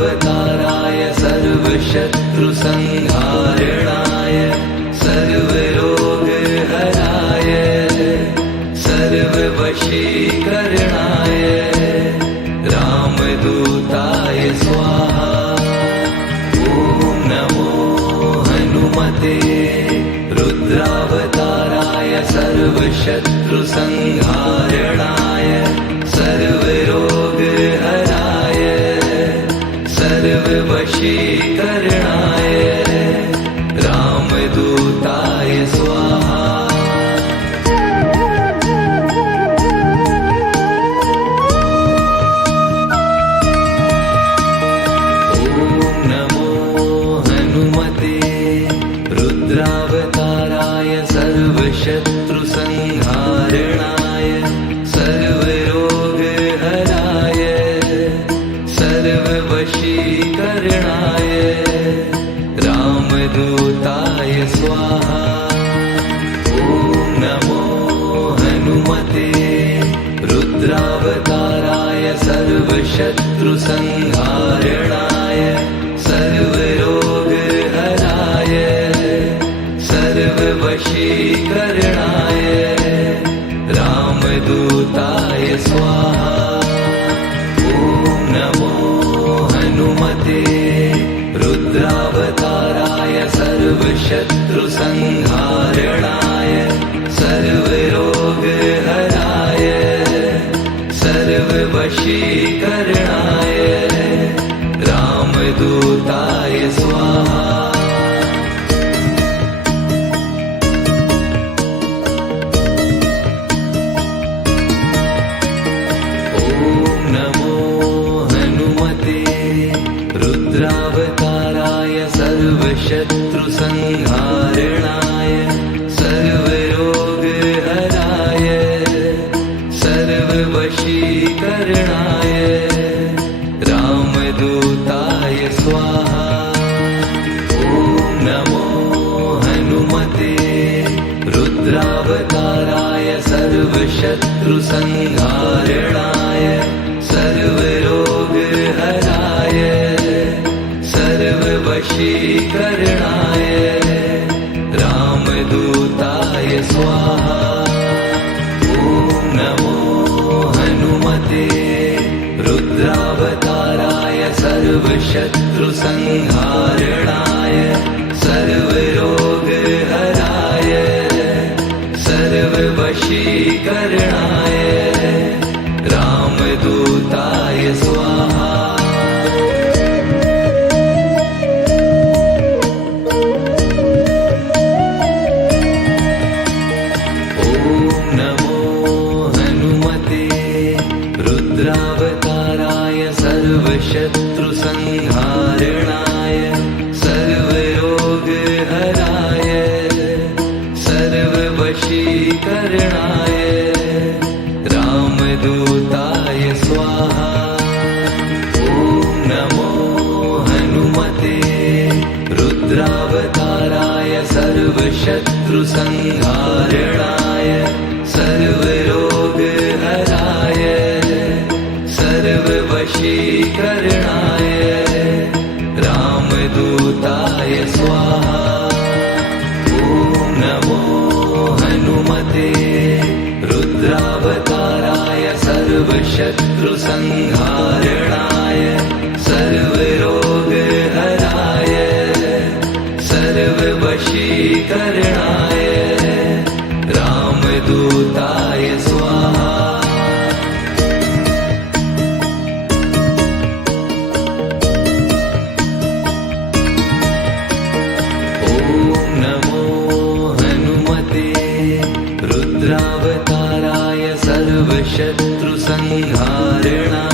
रुद्रावताराय सर्वशत्रुसंहारणाय सर्वरोगहराय सर्ववशीकरणाय रामदूताय स्वाहा। ॐ नमो हनुमते रुद्रावताराय सर्वशत्रुसंहारणाय सर्वरोगहराय सर्ववशीकरणाय रामदूताय स्वाहा। ॐ नमो हनुमते रुद्रावताराय सर्वशत्रुसंहारणाय सर्वरोगहराय सर्ववशीकरणाय रामदूताय स्वाहा। ॐ नमो हनुमते रुद्रावताराय सर्वशत्रुसंहारणाय सर्वरोगहराय सर्ववशीकरणाय रामदूताय स्वाहा। ॐ नमो हनुमते रुद्रावताराय सर्वशत्रुसंहारणाय सर्वरोगहराय सर्ववशीकरणाय रामदूताय स्वाहा। रुद्रावताराय सर्वशत्रुसंहारणाय सर्वरोगहराय सर्ववशीकरणाय रामदूताय स्वाहा। ॐ नमो हनुमते रुद्रावताराय सर्वशत्रुसंहारणाय सर्वरोगहराय सर्ववशीकरणाय रामदूताय स्वाहा। ॐ नमो हनुमते रुद्रावताराय सर्वशत्रुसंहारणाय सर्वरोगहराय सर्ववशीकरणाय रामदूताय स्वाहा। रुद्रावताराय सर्वशत्रुसंहारणाय सर्वरोगहराय सर्ववशीकरणाय रामदूताय स्वाहा। ॐ नमो हनुमते रुद्रावताराय सर्वशत्रुसंहारणाय सर्वरोगहराय सर्ववशीकरणाय रामदूताय स्वाहा। ॐ नमो हनुमते रुद्रावताराय सर्वशत्रुसंहारणाय सर्वरोगहराय सर्ववशीकरणाय रामदूताय स्वाहा। रुद्रावताराय सर्वशत्रुसंहारणाय